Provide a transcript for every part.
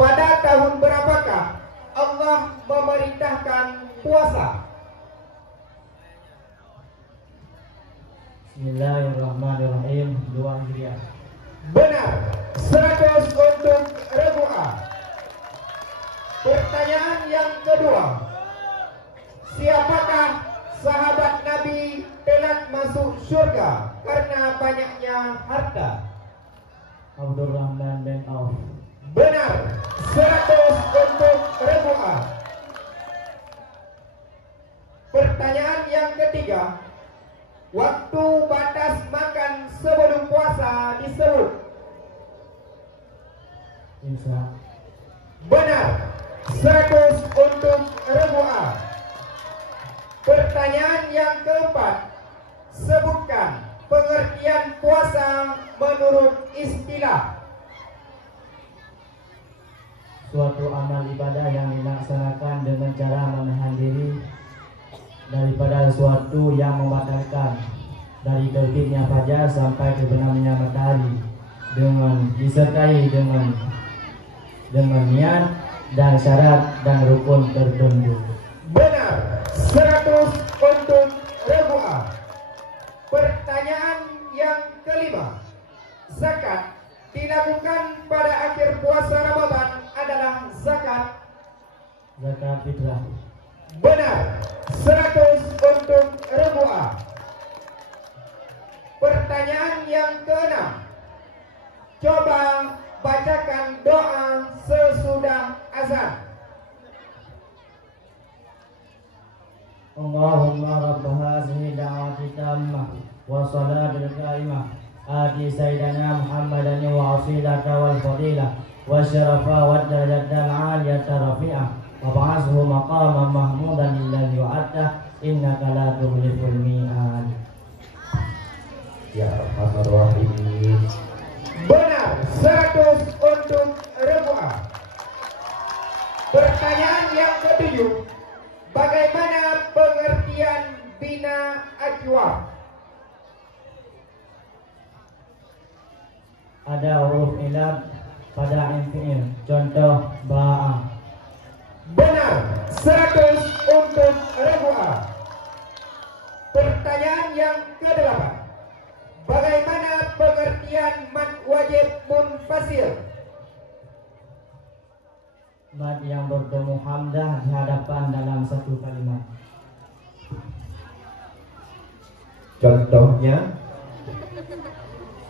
Pada tahun berapakah Allah memerintahkan puasa? Bismillahirrahmanirrahim. 2 Hijriah. Benar. 100 untuk Rebu'a. Pertanyaan yang kedua. Siapakah sahabat Nabi telah masuk surga karena banyaknya harta? Abdurrahman bin Auf. Benar. 100 untuk Rebu'a. Pertanyaan yang ketiga. Waktu batas makan sebelum puasa disebut? Imsak. Benar. 100 untuk Rebu'a. Pertanyaan yang keempat. Sebutkan pengertian puasa menurut istilah. Suatu amal ibadah yang dilaksanakan dengan cara menahan diri daripada suatu yang membatalkan, dari terbitnya fajar sampai terbenamnya matahari, dengan disertai dengan niat dan syarat dan rukun tertentu. Benar. 100 untuk Rebu'a. Pertanyaan yang kelima. Zakat dilakukan pada akhir puasa Ramadan adalah zakat Fitrah. Benar. 100 untuk Rebu'a. Pertanyaan yang keenam. Coba bacakan doa sesudah azan. Allahumma rabb hadhihi da'wati tammah wa salatil qa'imah ati sayyidina Muhammadan wa wasilata wal fadilah wa syarafa wa darajatan 'aliyatan rafi'ah wa ba'athu maqaman mahmudan alladhi wa'adta innaka la tukhliful mi'ad. Ya Arhamar Rahimin. Benar. 100 untuk Rebu'a. Pertanyaan yang ketujuh. Bagaimana pengertian bina ajwa? Ada huruf ilab pada fi'il. Contoh ba'a. Benar. 100 untuk Rebu'a. Pertanyaan yang ke-8. Bagaimana pengertian mad wajib munfasil? Mad yang bertemu hamzah di hadapan dalam satu kalimat. Contohnya?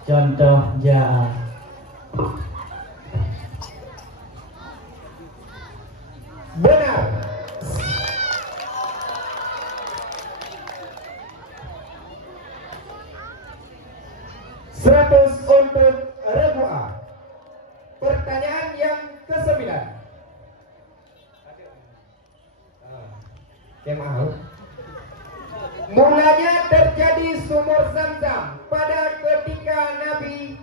Contoh ja'a. Benar. 100 untuk Rebu'a. Pertanyaan yang ke-9. Mulanya terjadi sumur Zam-Zam pada ketika Nabi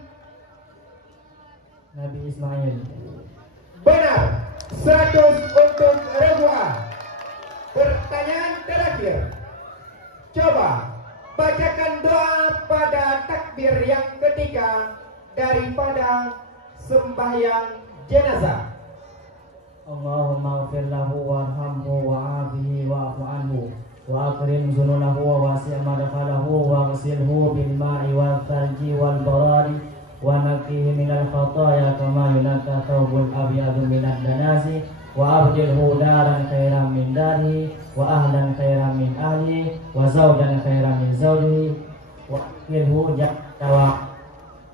Ismail. Benar. 100 untuk Rebu'a. Pertanyaan terakhir. Coba bacakan doa pada takbir yang ketiga daripada sembahyang jenazah. Allahumma ighfir lahu warhamhu wa'afihi wa'fu anhu wa akrim zunulahu wa wasi' madkhalahu wa ghsilhu bil ma'i wal thalji wal barari wa naqihi minal khataaya kama yunaqqa thawbul abyadu minad danasi wa abdilhu daran khairan min darihi wa ahlan khairan min ahlihi wa zawjan khairan min zawjihi wa akilhu ja'wa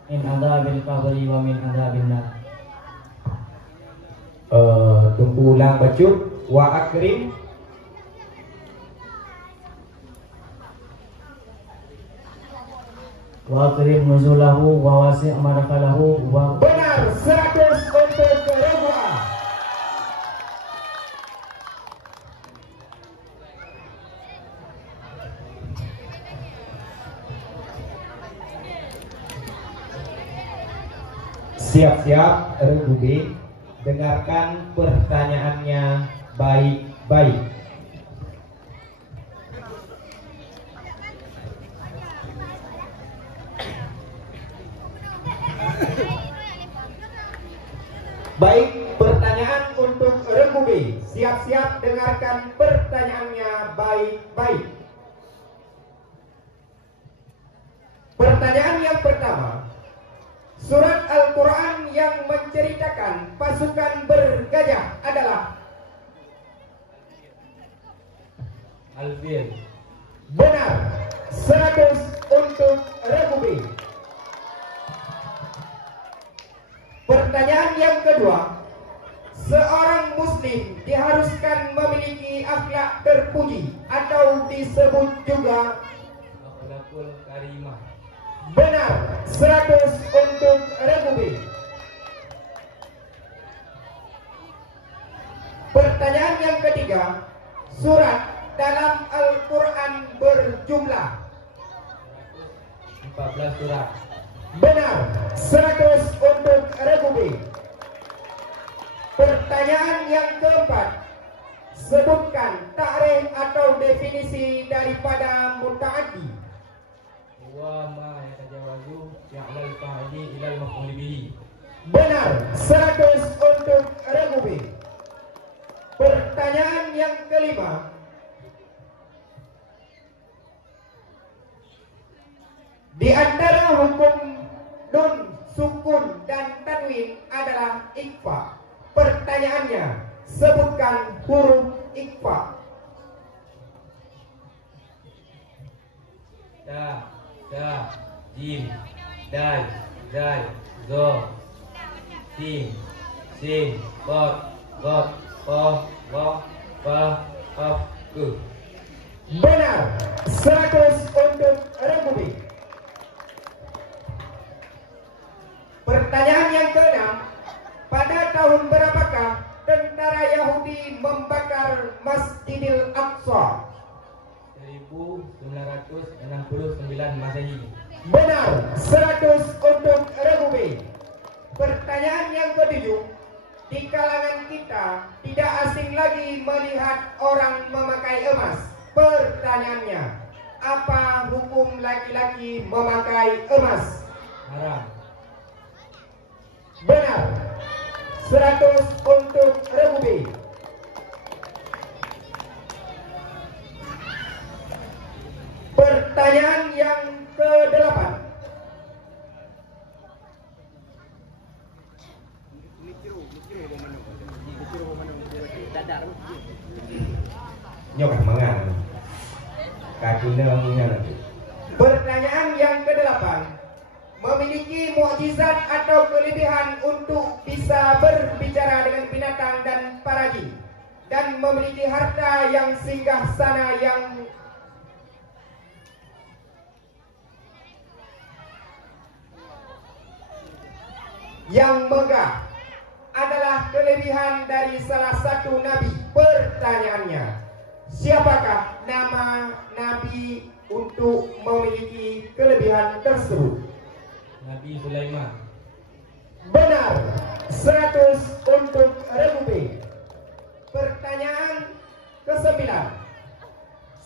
min adzabil qabri wa min adzabil nar. Tunggu ulang bacut. Wa akrim. Wa akrim nuzulahu wa wasi' madkhalahu wa. Benar. 100 untuk Rebu'a. Siap-siap Rebu'i. Dengarkan pertanyaannya baik-baik. Baik, pertanyaan B, siap-siap dengarkan pertanyaannya baik-baik. Pertanyaan yang pertama, surat Al-Quran yang menceritakan pasukan bergajah adalah? Al-Fil. Benar, 100 untuk Regu B. Pertanyaan yang kedua, seorang muslim diharuskan memiliki akhlak terpuji atau disebut juga Akhlakul karimah. benar, 100 untuk Regu B. Pertanyaan yang ketiga, surat dalam Al-Quran berjumlah 14 surat. benar, 100 untuk Regu B. Pertanyaan yang keempat, sebutkan takrif atau definisi daripada muta'addi. Wa ma yatajawazu fi'lal fa'ili ilal maf'ul bihi. Benar, 100 untuk Regu B. Pertanyaan yang kelima, di antara hukum nun, sukun, dan tanwin adalah ikhfa. Pertanyaannya, sebutkan huruf ikhfa. Ta, jim, dal, zal, zo, sin, qaf, qaf, wa, fa, qaf, ku. Benar, 100 untuk Regu B. Pertanyaan yang keenam, pada tahun berapakah tentara Yahudi membakar Masjidil Aqsa? 1969 Masehi. Benar, 100 untuk Regu B. Pertanyaan yang ketujuh, di kalangan kita tidak asing lagi melihat orang memakai emas. Pertanyaannya, apa hukum laki-laki memakai emas? Haram. Benar, 100 untuk Regu B. Pertanyaan yang ke-8, nyokah mangan kaki nengan. Pertanyaan yang ke-8, memiliki mukjizat atau kelebihan untuk bisa berbicara dengan binatang dan para jin, dan memiliki harta yang singgah sana yang megah, adalah kelebihan dari salah satu nabi. Pertanyaannya, siapakah nama nabi untuk memiliki kelebihan tersebut? Nabi Sulaiman. Benar, 100 untuk Regu B. Pertanyaan ke-9,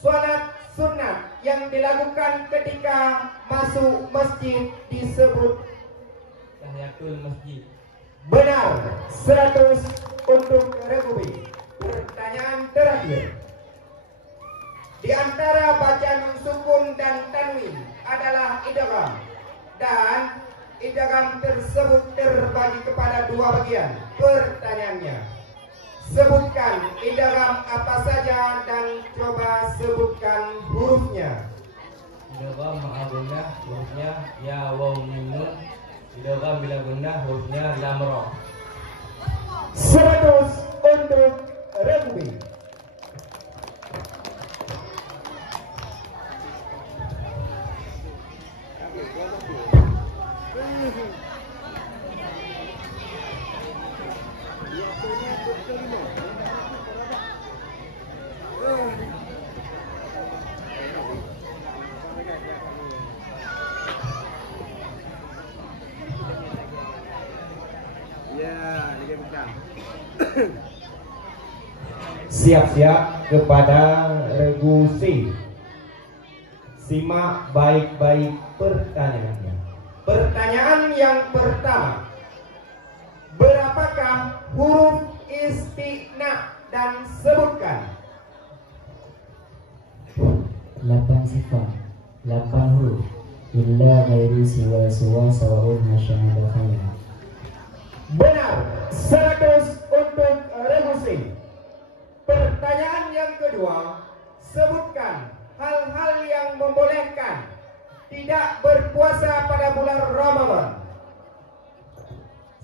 sholat sunat yang dilakukan ketika masuk masjid disebut? Tahiyatul masjid. Benar, 100 untuk Regu B. Pertanyaan terakhir, di antara bacaan sukun dan tanwin adalah idgham, dan idgham tersebut terbagi kepada dua bagian. Pertanyaannya, sebutkan idgham apa saja dan coba sebutkan hurufnya. Idgham ma'agunah hurufnya ya waw mim nun. Idgham bila gunnah hurufnya lam ra. 100 untuk Regu B. Siap-siap kepada Regu C. Simak baik-baik pertanyaannya. Pertanyaan yang pertama, berapakah huruf istighna dan sebutkan. 8 sifat, 8 huruf. Illa ghairi siwa sawa'un hasyana khaya. Benar, 100 untuk Rebusi. Pertanyaan yang kedua, sebutkan hal-hal yang membolehkan tidak berpuasa pada bulan Ramadan.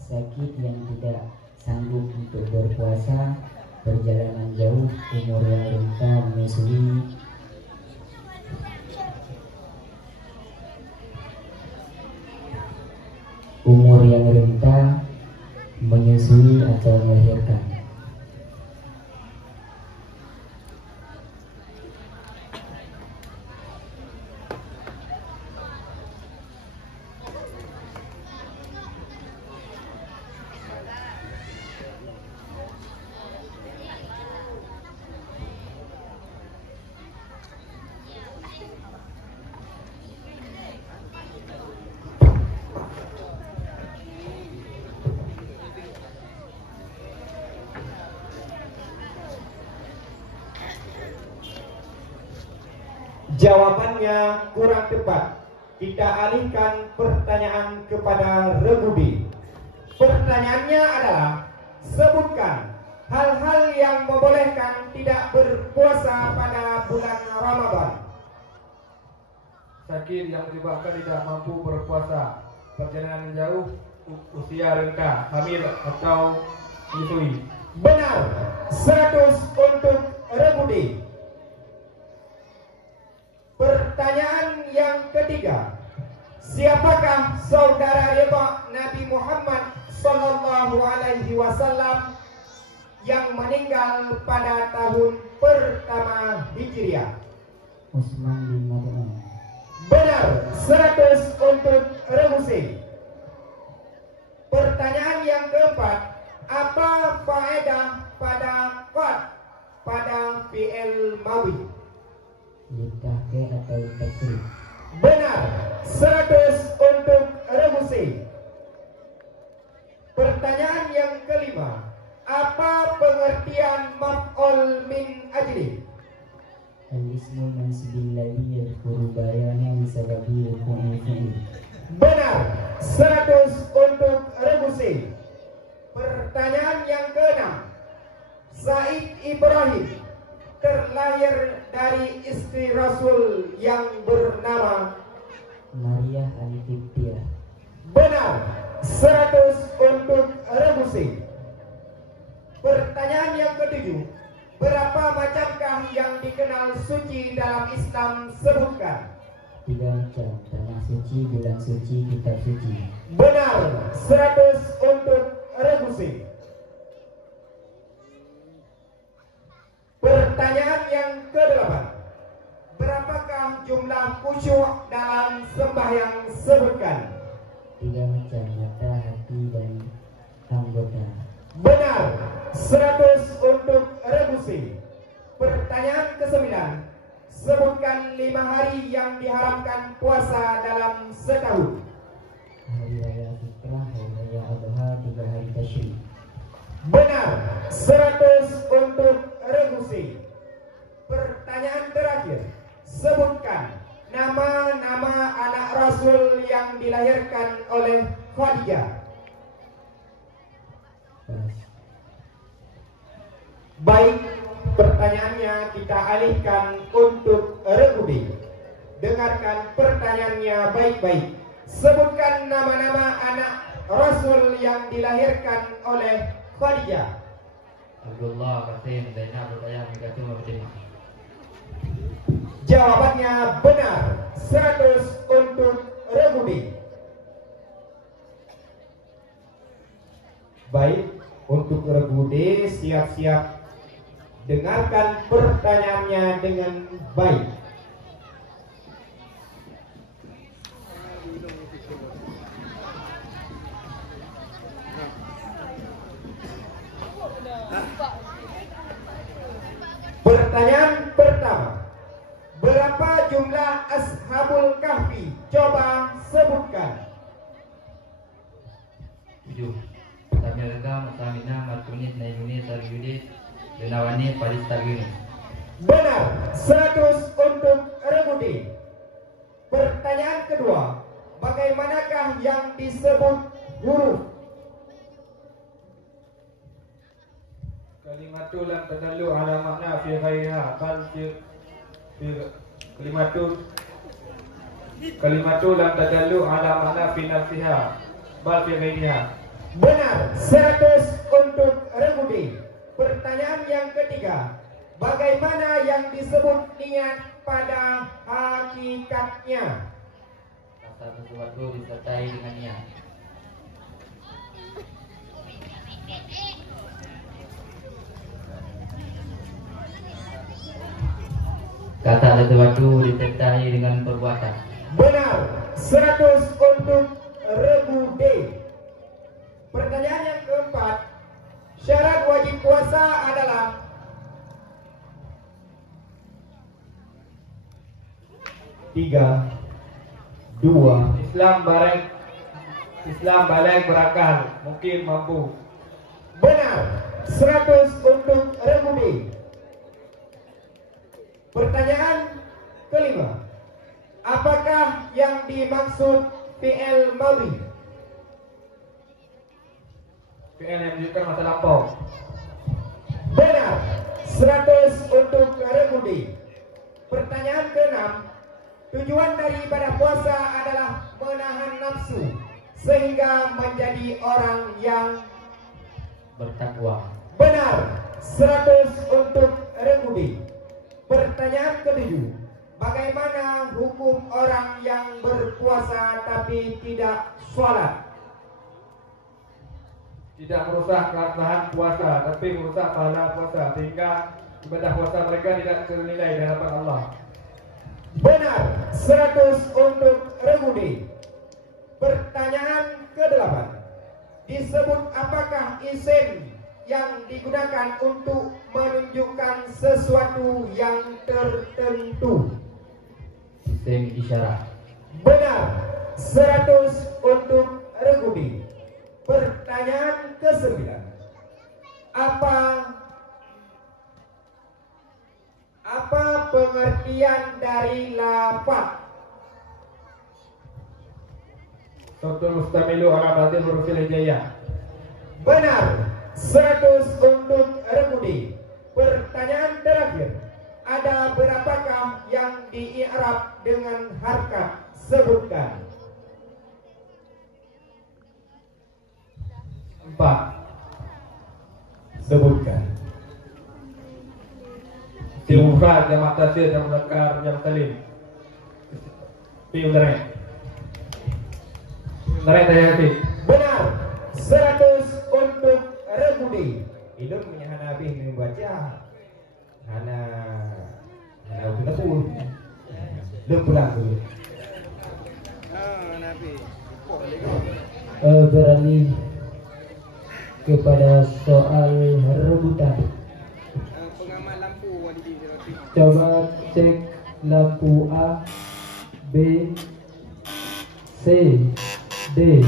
Sakit yang tidak sanggup untuk berpuasa, perjalanan jauh, umur yang renta, menyusui, menyusui atau melahirkan. Jawabannya kurang tepat. Kita alihkan pertanyaan kepada Rebudi. Pertanyaannya adalah, sebutkan hal-hal yang membolehkan tidak berpuasa pada bulan Ramadan. Sakit yang menyebabkan tidak mampu berpuasa, perjalanan jauh, usia renta, hamil atau menyusui. Benar, 100 untuk Rebudi. Pertanyaan yang ketiga, siapakah saudara Eba Nabi Muhammad Sallallahu Alaihi Wasallam yang meninggal pada tahun pertama Hijriah? Utsman bin Mad'un. Benar, 100 untuk Rebusi. Pertanyaan yang keempat, apa faedah pada qad pada fi'il madhi? Litahke atau takrib. Benar, 100 untuk Rebusi. Pertanyaan yang kelima, apa pengertian maf'ul min ajli? Al-ismu mansibul ladzi yadhkuru bayana bisababi wuqu'i fi'il. Benar, 100 untuk Rebusi. Pertanyaan yang keenam, Said Ibrahim terlahir dari istri Rasul yang bernama Maria Al-Qibtiyah. Benar, 100 untuk Rebusi. Pertanyaan yang ketujuh, berapa macamkah yang dikenal suci dalam Islam? Sebutkan. 3 macam, tanah suci, bulan suci, kitab suci. Benar, 100 untuk Rebusi. Pertanyaan yang ke-8, berapakah jumlah khusyuk dalam sembahyang? Sebutkan. 3 macam, mata, hati, dan anggota. Benar, 100 untuk Rebusi. Pertanyaan ke-9, sebutkan 5 hari yang diharamkan puasa dalam setahun. Hari Raya Fitrah, Hari Raya Adha, 3 hari Tasyrik. Benar, 100 untuk Rebusi. Pertanyaan terakhir, sebutkan nama-nama anak Rasul yang dilahirkan oleh Khadijah. Pas. Baik, pertanyaannya kita alihkan untuk Rebudi. Dengarkan pertanyaannya baik-baik. Sebutkan nama-nama anak Rasul yang dilahirkan oleh Khadijah. Abdullah, Qasim, Zainab, Ruqayyah, Mikatum, Fatimah. Jawabannya benar, 100 untuk Rebudi. Baik, untuk Rebudi siap-siap dengarkan pertanyaannya dengan baik. Pertanyaan pertama, berapa jumlah Ashabul Kahfi? Coba sebutkan. 7. Tamil Gam, Tamina, Matunis, Naimunis, Sarjudis, Linawani Palistagini. Benar, 100 untuk Rebudi. Pertanyaan kedua, bagaimanakah yang disebut huruf? Kalimatu lam tadallu ala makna fi ghairiha bal fi kalimatu lam tadallu ala makna fi nafsiha bal fi ghairiha. Benar, 100 untuk Rebudi. Pertanyaan yang ketiga, bagaimana yang disebut niat pada hakikatnya? Rasa sesuatu disertai dengan niat. Kata sesuatu disertai dengan perbuatan. Benar, 100 untuk Rebudi. Pertanyaan yang keempat, syarat wajib puasa adalah tiga, dua. Islam balik berakal, mungkin mampu. Benar, 100 untuk Rebudi. Pertanyaan kelima, apakah yang dimaksud fi'il madhi? PN yang menunjukkan masa lampau. Benar, 100 untuk Rebudi. Pertanyaan keenam, tujuan dari ibadah puasa adalah menahan nafsu sehingga menjadi orang yang Bertakwa. benar, 100 untuk Rebudi. Pertanyaan ketujuh, bagaimana hukum orang yang berpuasa tapi tidak sholat? Tidak merusak keabsahan puasa, tapi merusak pahala puasa, sehingga ibadah puasa mereka tidak ternilai di hadapan Allah. Benar, 100 untuk Rebudi. Pertanyaan ke-8, disebut apakah isim yang digunakan untuk menunjukkan sesuatu yang tertentu? Isim isyarat. Benar, 100 untuk Rebudi. Pertanyaan ke-9, apa pengertian dari lafaz? Sautul mustamilu ala batil hurufil hijaiyah. Benar, 100 untuk Rebudi. Pertanyaan terakhir, ada berapakah yang di-i'rab dengan harkat? Sebutkan. 4. Sebutkan. Mufrad, jamak taksir, jamak muzakkar, jamak salim. Udara tanya nanti. Benar, 100 untuk Rebudi. Idul punya Hanabi membaca Hana udah pun. Lu pulang dulu. Beralih kepada soal rebutan. Pengaman lampu Walidi. Coba cek lampu A, B, C, D.